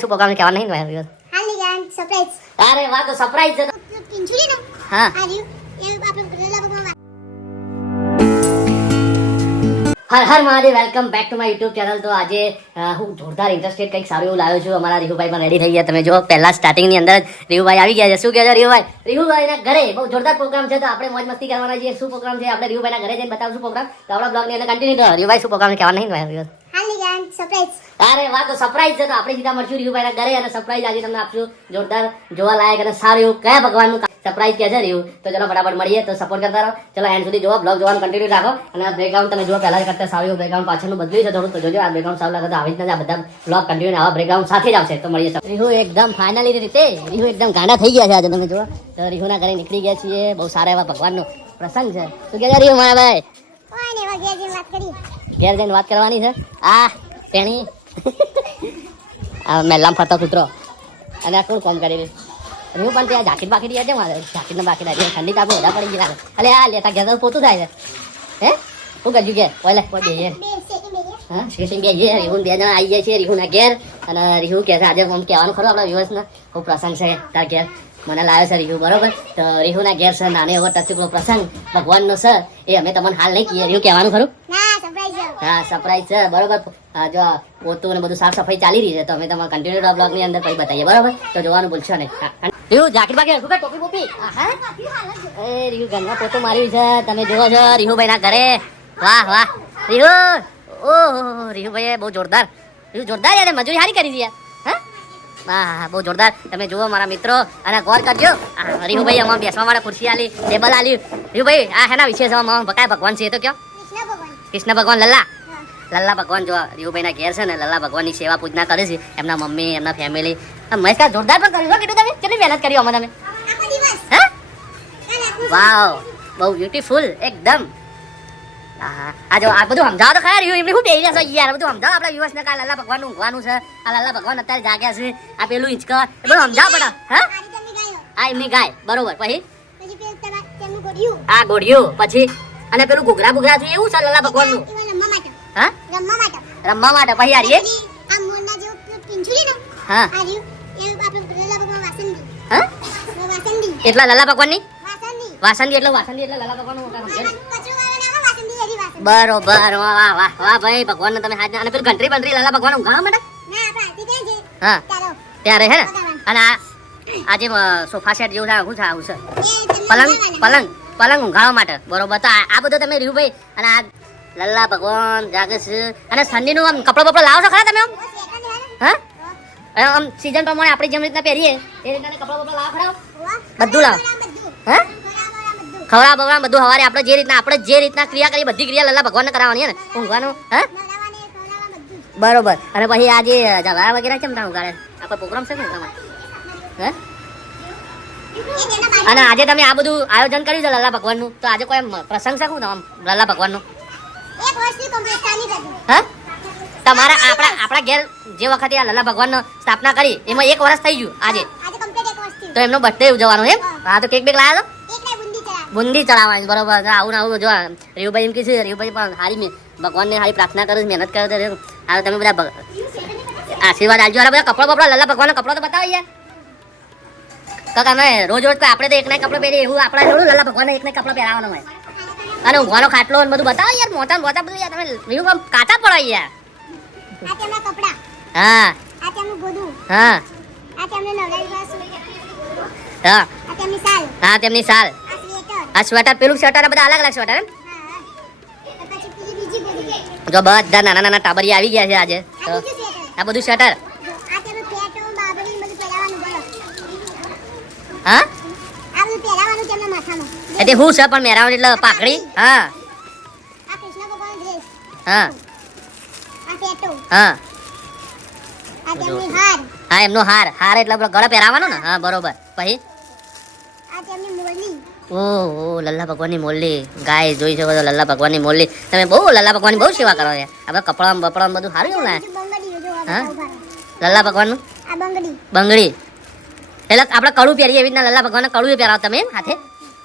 શું પ્રોગ્રામ કહેવા નહીં ભાઈ હાલ ની ગાન સરપ્રાઈઝ. અરે વાહ તો સરપ્રાઈઝ છે પિંચુરી ને હા આ રહ્યું એ આપણે લલા ભગવાન Har Har Mahadev welcome back to my YouTube channel. તો આજે હું જોરદાર ઇન્ટરેસ્ટેડ કંઈક સારું એવું લાવ્યો છું. અમારા રીહુભાઈ પણ રેડી થઈ ગયા. તમે જો પહેલા સ્ટાર્ટિંગની અંદર જ રીહુભાઈ આવી ગયા છે. શું કહે છે રીહુભાઈ? રીહુભાઈના ઘરે બહુ જોરદાર પ્રોગ્રામ છે, તો આપણે મોજ મસ્તી કરવાના છીએ. શું પ્રોગ્રામ છે આપણે રીહુભાઈના ઘરે જઈને બતાવશું પ્રોગ્રામ. તો આપણા બ્લોગની અંદર કન્ટિન્યુ કરો. રીહુભાઈ શું પ્રોગ્રામ કહેવા નહીં ભાઈ? હાલ ની ગાન સરપ્રાઈઝ. અરે વાહ તો સરપ્રાઈઝ છે, તો આપણે સીધા મળશું રીહુભાઈના ઘરે અને સરપ્રાઈઝ આજે તમને આપશું જોરદાર જોવા લાયક અને સારું એવું કયા ભગવાનનું સરપ્રાઈઝ કે છે રીહુ. તો ચલો ફટાફટ મળીએ. તો સપોર્ટ કરતા રહો. ચલો એન્ડ સુધી જોવો, બ્લોગ જોવાનું કન્ટિન્યુ રાખો. અને આ બેકગ્રાઉન્ડ તમે જુઓ પહેલા કરતા સારું એવું બેકગ્રાઉન્ડ પાછળનું બદલ્યું છે થોડું, તો જોજો આ બેકગ્રાઉન્ડ સારું લાગે તો આવી રીતના આ બધા બ્લોગ કન્ટિન્યુ આવા બેકગ્રાઉન્ડ સાથે જ આવશે. તો મળીએ. રીહુ એકદમ ફાઇનલી રીતે રીહુ એકદમ ગાંડા થઈ ગયા છે આજે તમે જુઓ. તો રીહુના ઘરે નીકળી ગયા છીએ. બહુ સારા એવા ભગવાનનો પ્રસંગ છે. શું કહે છે રીહુ મારા ભાઈ? કોઈ ને વગેરે જેમ વાત કરી. ઘેર જઈને વાત કરવાની છે. આ તેણી આ મેલામ ફરતો કૂતરો અને આ કોણ કોમ કરી રહ્યું પણ ત્યાં જાકીટ બાકીટ છે મારે જાકીટને બાકીટ આવી ઠંડી તાપી વધારે પડી ગઈ. અલે આ લેતા ઘેર તો પોતું થાય છે. હે શું કરજું કે ઓલે કોઈ બેહીએ બે સેકન્ડ બે હા સ્ટેશન બેહીએ. રીહુ બે જણા આવી જાય છે રીહુના ઘેર. અને રીહુ કહે છે આજે આમ કહેવાનું ખરું આપણા વ્યુઅર્સને ખૂબ પ્રસંગ છે તાર ઘેર મને લાવ્યો છે રીહુ બરોબર. તો રીહુના ઘેર છે નાનો એવો ટચુકડો પ્રસંગ ભગવાનનો છે. એ અમે તમને હાલ નહીં કહીએ. રીહુ કહેવાનું ખરું? ના સરપ્રાઈઝ. હા સરપ્રાઈઝ છે બરોબર. જો પોતું ને બધું સાફ સફાઈ ચાલી રહી છે, તો અમે તમારા કન્ટિન્યુ બ્લોગ ની અંદર પછી બતાવીએ બરોબર. તો જોવાનું ભૂલશો નહીં. રીહુ જાકીટ બાકી શું ટોપી બોપી એ રીહુ ઘરમાં પોતું માર્યું છે તમે જુઓ છો રીહુભાઈ ના ઘરે. વાહ વાહ રીહુ ઓહો રીહુભાઈ બહુ જોરદાર. રીહુ જોરદાર યાર મજૂરી સારી કરી છે યાર. હા બહુ જોરદાર. તમે જુઓ મારા મિત્રો અને ગોર કરજો. રીહુભાઈ અમારે બેસવા માટે ખુરશી આલી ટેબલ આલી. રીહુભાઈ આ હેના વિશે છે કયા ભગવાન છે એ તો કયો? કૃષ્ણ ભગવાન. કૃષ્ણ ભગવાન લલ્લા લલ્લા ભગવાન જો રીહુભાઈના ઘેર છે ને લલ્લા ભગવાનની સેવા પૂજના કરે છે. એમના મમ્મી એમના ફેમિલી મહેશકા જોરદાર પણ કર્યું કીધું તમે કેટલી મહેનત કરી અમે તમે? આખો દિવસ. હા કાલ આખું વાવ બહુ બ્યુટીફુલ એકદમ. આ જો આ બધું સમજાવો તો ખરા રીહુ એમને શું બેહી રહ્યા છે યાર. બધું સમજાવો આપણા વ્યુઅર્સને કે આ લલ્લા ભગવાનનું ઊંઘવાનું છે. આ લલ્લા ભગવાન અત્યારે જાગ્યા છે. આ પેલું હિંચકા એ બધું સમજાવો પડે. હા આ રીતે ની ગાયો. આ એમની ગાય બરોબર. પછી પછી પેલ તેમનું ગોડિયું. આ ગોળિયું પછી અને પેલું ઘૂઘરા બુઘરા છે એવું છે લલ્લા ભગવાનનું? ઈવન રમવા માટે. હા રમવા માટે. રમવા માટે. પછી આ રીએ આ મોરના જેવું પિંચુરી ને હા આ રહ્યું એ આપણે લલા ભગવાન વાસંદી. હા વાસંદી. એટલા લલ્લા ભગવાનની વાસંદી. વાસંદી એટલે લલ્લા ભગવાનનું કચરો વાળાના વાસંદી એરી વાસંદી. બરોબર. વાહ વાહ વાહ ભાઈ ભગવાનને તમે હાથ અને પેલું ઘંટરી બંટરી લલ્લા ભગવાન ઊંઘાવા માટે ના આપણે આરતી કરી છે. હા ચાલો. ત્યારે હે ને. અને આજે સોફા સેટ જેવું છે શું છે આવું છે એ પલંગ પલંગ પલંગ ઊંઘાવા માટે બરોબર. તો આ બધું તમે રીહુભાઈ અને આ લલ્લા ભગવાન જાગે છે. અને ઠંડીનું આમ કપડો બપડો લાવો છો ખરા તમે આમ? હા આમ સીઝન પ્રમાણે આપણે જેમ રીતના પહેરીએ એ રીતના કપડો બપડો લાવો ખરા? બધું લાવો. હા ખવડા બવડા બધું હવારે આપણે જે રીતના ક્રિયા કરી બધી ક્રિયા લલ્લા ભગવાનને કરાવવાની ને ઊંઘવાનું. હા બરોબર. અને પછી આજે જવારા વગેરે કેમ ના ઉગાડે? આપણે પ્રોગ્રામ છે ને ઊંઘવામાં. હે અને આજે તમે આ બધું આયોજન કર્યું છે લલ્લા ભગવાનનું, તો આજે કોઈ પ્રસંગ છે શું આમ લલ્લા ભગવાનનું? એક વર્ષની કમ્પ્લીટ ચાલી ગઈ. હા તમારા આપણા ઘેર જે વખતે આ લલ્લા ભગવાનનો સ્થાપના કરી એમાં 1 વર્ષ થઈ ગયું આજે. આજે કમ્પ્લીટ એક વર્ષ થયું. તો એમનો બર્થડે ઉજવવાનો એમ? હા તો કેક બેક લાવ્યા તો એક ને બુંદી ચડાવી. બુંદી ચડાવવાની બરોબર. આવું આવું જો રીહુભાઈ એમ કે છે રીહુભાઈ પણ હારી ભગવાનને હારી પ્રાર્થના કરે છે મહેનત કરે છે. આ તમે બધા આશીર્વાદ આલજો. અરે બધા કપડો બપડો લલ્લા ભગવાનનો કપડો તો બતાવો યાર. તો તમે રોજ રોજ આપણે તો એકને કપડો પહેરીએ એવું આપણે થોડું લલ્લા ભગવાનને એકને કપડો પહેરાવાનો હોય. અને ઊંઘવાનો ખાટલો ને બધું બતાવો યાર. મોટા બધું યાર તમે રીહુ કાચા પડો યાર. આ તેમના કપડા. હા આ તેમનું ગોદું. હા આ તેમનું નવરાઈ વાસ. હા આ તેમની સાલ. હા તેમની સાલ આ સ્વેટર. આ સ્વેટર પેલું સ્વેટર બધા અલગ અલગ સ્વેટર એમ? હા પછી પેલી બીજી ગોદું. જો બધા નાના નાના ટાબરિયા આવી ગયા છે આજે. આ તો બીજું સ્વેટર. આ બધું સ્વેટર. આ તેમનું પેટો બાબરી બધું પહેરાવાનું બોલો. હા આ બધું પહેરાવાનું તેમના માથામાં. એટલે હું છે પણ મેરાવણ એટલે પાઘડી. હા આ કૃષ્ણ ભગવાન ડ્રેસ. હા આ પેટો. હા આ તેમની હાર. હા એમનો હાર. હાર એટલે આપણો ગળે પહેરાવાનો ને? હા બરોબર. પછી આ તેમની મોરલી. ઓહ લલ્લા ભગવાનની મોરલી ગાય જોઈ શકો છો. લલ્લા ભગવાનની મોરલી તમે બહુ લલ્લા ભગવાનની બહુ સેવા કરો છે. આપણે કપડાં બપડાં બધું સારું એવું ને બંગડી જો હા? આ ઉભા. લલ્લા ભગવાનનું આ બંગડી. બંગડી એટલે આપણે કડું પહેરીએ એવી રીતના લલ્લા ભગવાનને કડું પહેરાવો તમે એમ હાથે?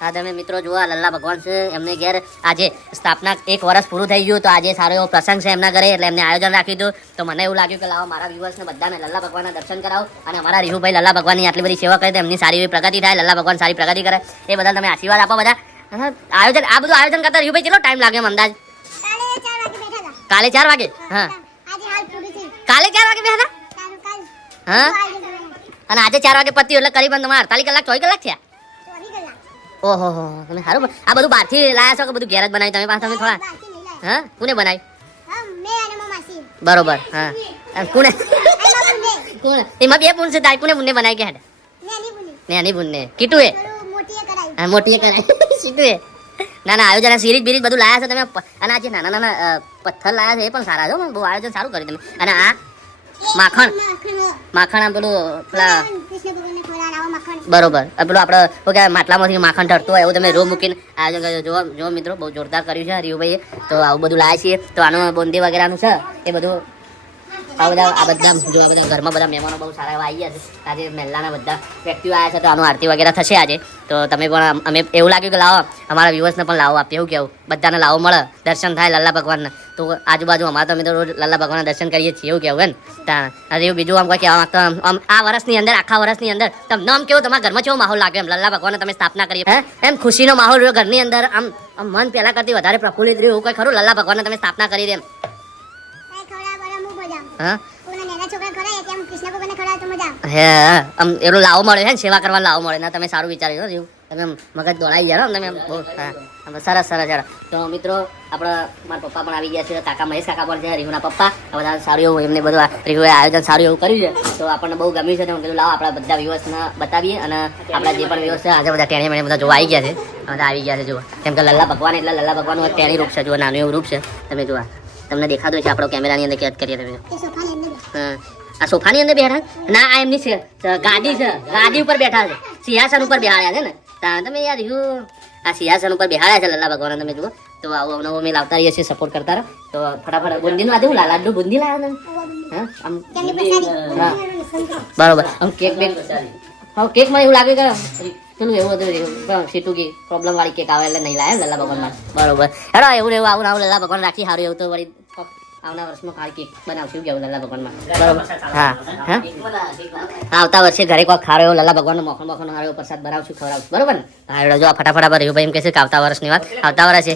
હા તમે મિત્રો જુઓ આ લલ્લા ભગવાન છે એમને ઘેર આજે સ્થાપના 1 વર્ષ પૂરું થઈ ગયું તો આજે સારો એવો પ્રસંગ છે એમના ઘરે એટલે એમને આયોજન રાખ્યું હતું તો મને એવું લાગ્યું કે લાવો મારા વ્યુઅર્સને બધાને લલ્લા ભગવાનના દર્શન કરાવો અને અમારા રીહુભાઈ લલ્લા ભગવાનની આટલી બધી સેવા કરે તો એમની સારી એવી પ્રગતિ થાય લલ્લા ભગવાન સારી પ્રગતિ કરે એ બદલ તમે આશીર્વાદ આપો બધા અને આયોજન આ બધું આયોજન કરતા રીહુભાઈ કેટલો ટાઈમ લાગે એમ અંદાજ કાલે 4 વાગે બેઠા હતા. કાલે 4 વાગે હા આજે હાલ પૂરી થઈ. કાલે 4 વાગે બેહના તારું કાલ હા આજે કરવાના. અને આજે 4 વાગે પત્યું એટલે કરીબન તમારે 48 કલાક 24 કલાક થયા 24 કલાક. ઓહો હો તમે સારું આ બધું બહારથી લાયા છો કે બધું ઘેર જ બનાવી તમે પાછા તમે થોડા બાકી નહીં લાય. હા કોને બનાવી હા, મેં અને મારા માસી. બરોબર હા અને કોને એમાં બુને. કોણ એમાં બે પૂન છે તાઈ કોને મુન્ને બનાવી કે હેડ નાની બુને. ને આની બુન્ને કીટુ એ થોડું મોટીએ કરાવી. હા મોટી એ કરાય સીધું એ ના ના આયોજન સિરીજ બીરીજ બધું લાયા છો તમે અને આ જે નાના નાના પથ્થર લાયા છે એ પણ સારા છે હો, બહુ આયોજન સારું કર્યું તમે અને આ માખણ માખણ આમ પેલું પેલા કૃષ્ણ ભગવાનને ખવડાવવાનો માખણ. બરોબર આ પેલું આપણે શું કહેવાય માટલામાંથી માખણ ઢળતું હોય એવું તમે રૂ મૂકીને આયોજન કર્યું જો મિત્રો બહુ જોરદાર કર્યું છે રીયુભાઈએ તો આવું બધું લાયા છીએ તો આનું બોંદી વગેરેનું છે એ બધું આ બધા જો આ બધા ઘરમાં બધા મહેમાનો બહુ સારા એવા આવી ગયા છે આજે મહેલાના બધા વ્યક્તિઓ આવ્યા છે તો આનું આરતી વગેરે થશે આજે તો તમે પણ અમે એવું લાગ્યું કે લાવો અમારા વ્યુઅર્સને પણ લાવો આપીએ એવું કેવું બધાને લાવો મળે દર્શન થાય લલ્લા ભગવાનના તો આજુબાજુ અમારે તો અમે તો રોજ લલ્લા ભગવાનના દર્શન કરીએ છીએ એવું કેવું ને અરે એવું બીજું આમ કોઈ કહેવા માંગતો આમ આ વર્ષની અંદર આખા વર્ષની અંદર તમને આમ કેવું તમારા ઘરમાં કેવો માહોલ લાગે એમ લલ્લા ભગવાનને તમે સ્થાપના કરીએ હે એમ ખુશીનો માહોલ રહ્યો ઘરની અંદર આમ મન પહેલા કરતી વધારે પ્રફુલ્લિત રહ્યું એવું કોઈ ખરું લલ્લા ભગવાનને તમે સ્થાપના કરી દે એમ કાંઈ ખવડાવવાનો હું મજા આવે. હા કોઈના નાના છોકરા ખવડાવે તેમ કૃષ્ણ ભગવાનને ખવડાવે તો મજા આવે. હે આમ એનો લાવો મળે છે ને સેવા કરવા લાવો મળે ને તમે સારું વિચાર્યું હો, એવું તમે આમ મગજ દોડાઈ ગયા હો, તમે આમ બહુ હા આમ સરસ સરસ સરસ તો મિત્રો આપણા મારા પપ્પા પણ આવી ગયા છે કાકા મહેશ કાકા પણ છે રીહુના પપ્પા આ બધા સારું એવું એમને બધું રીહુએ આયોજન સારું એવું કર્યું છે તો આપણને બહુ ગમ્યું છે તો હું કીધું લાવો આપણા બધા વ્યુઅર્સને બતાવીએ અને આપણા જે પણ વ્યુઅર્સ છે આજે બધા ટેણી મેણી બધા જોવા આવી ગયા છે બધા આવી ગયા છે જુઓ કેમ કે લલ્લા ભગવાન એટલે લલ્લા ભગવાનનું એક ટેણી રૂપ છે જુઓ નાનું એવું રૂપ છે તમે જુઓ તમને દેખાતું છે આપણો કેમેરાની અંદર કેદ કરીએ તમે તે સોફા લઈને બેઠા. હા આ સોફાની અંદર બેઠા ના આ એમની ગાદી છે ગાદી ઉપર બેઠા છે સિંહાસન ઉપર બેહાડ્યા છે ને તમે યાર આ સિંહાસન ઉપર બેહાડ્યા છે લલ્લા ભગવાન તમે જુઓ તો આવું નવું અમે લાવતા રહીએ છીએ સપોર્ટ કરતા રહો તો ફટાફટ બુંદીનું આજે હું લાડુ બુંદી લાવ્યા તમે હા આમ તેમની પ્રસાદી. હા બરોબર આમ કેક બેક હા કેકમાં એવું લાગે કે પેલું એવું હતું સીટુકી પ્રોબ્લેમ વાળી કેક આવે એટલે નહીં લાવે લલ્લા ભગવાનમાં બરોબર હેડો એવું એવું આવું આવું લલ્લા ભગવાન રાખી સારું એવું તો વળી આવના વર્ષમાં ખાલી કેક બનાવશું કેવું લલ્લા ભગવાનમાં બરોબર હા હા આવતા વર્ષે ઘરે કોઈ ખારો એવો લલ્લા ભગવાનનો મોખણ મોખણ સારો એવો પ્રસાદ બનાવશું ખવડાવશું બરોબર ને હા એવડો જો ફટાફટ આપણે રીહુભાઈ એમ કહે છે કે આવતા વર્ષની વાત આવતા વર્ષે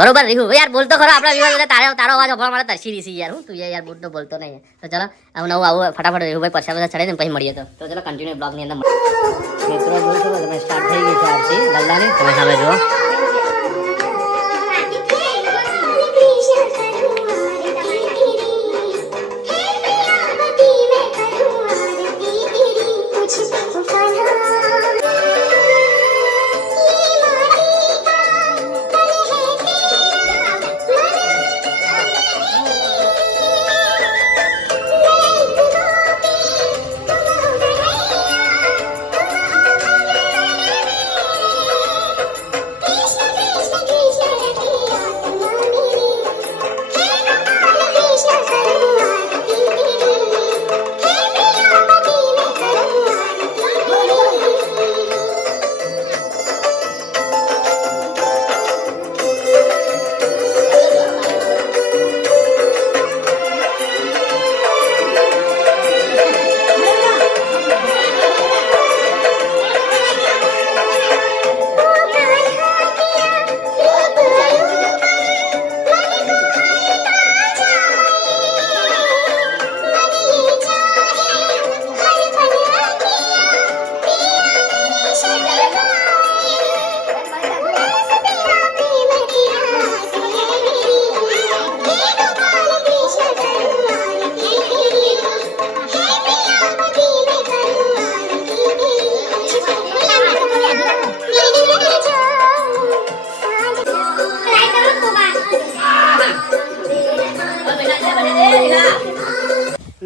બરોબર રીહુ યાર બોલતો ખરો આપણા વિવાહ તારો અવાજ અભવા મારે તરસી રીસી યાર હું તું યાર બોલતો બોલતો નહીં તો ચલો આવું નવું આવું ફટાફટ રીહુભાઈ પરસા બધા ચડે ને પછી મળીએ તો ચલો કન્ટિન્યુ બ્લોગની અંદર મિત્રો જોઈ શકો તમે સ્ટાર્ટ થઈ ગઈ છે આરતી લલ્લાની તમે સામે જુઓ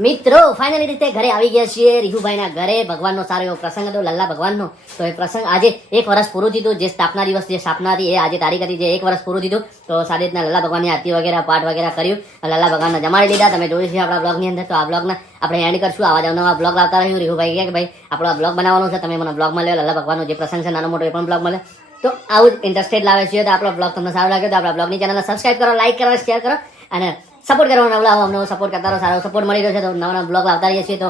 મિત્રો ફાઇનલી રીતે ઘરે આવી ગયા છીએ રીહુભાઈના ઘરે ભગવાનનો સારો એવો પ્રસંગ હતો લલ્લા ભગવાનનો તો એ પ્રસંગ આજે 1 વર્ષ પૂરું થયું જે સ્થાપના દિવસ જે સ્થાપના હતી એ આજે તારીખ હતી જે 1 વર્ષ પૂરું થયું તો સારી રીતના લલ્લા ભગવાનની આરતી વગેરે પાઠ વગેરે કર્યું લલ્લા ભગવાનને જમાડી લીધા તમે જોયું છે આપણા બ્લોગની અંદર તો આ બ્લોગને આપણે એન્ડ કરશું આવા જ નવા બ્લોગ લાવતા રહ્યું રીહુભાઈ કે ભાઈ આપણો આ બ્લોગ બનાવવાનો છે તમે મને બ્લોગમાં લો લલ્લા ભગવાનનો જે પ્રસંગ છે નાનો મોટો એ પણ બ્લોગ મળે તો તો આવું જ ઇન્ટરેસ્ટેડ લાવે છે તો આપણો બ્લોગ તમને સારો લાગ્યો તો આપણા બ્લોગની ચેનલને સબસ્ક્રાઇબ કરો, લાઈક કરો, શેર કરો અને સપોર્ટ કરો. નવલા અમને સપોર્ટ કરતા રહો, સારો સપોર્ટ મળી રહ્યો છે તો નવા નવા બ્લોગ લાવતા રહીએ છીએ. તો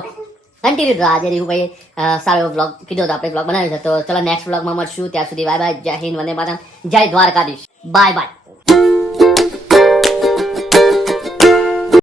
કન્ટિન્યુ રહો. આજે રીહુભાઈ સારો એવો બ્લોગ કીધો તો આપણે બ્લોગ બનાવ્યો છે. તો ચલો નેક્સ્ટ બ્લોગમાં મળશું. ત્યાં સુધી બાય બાય. જય હિન્દ, વંદે માતરમ, જય દ્વારકાધીશ. Bye bye.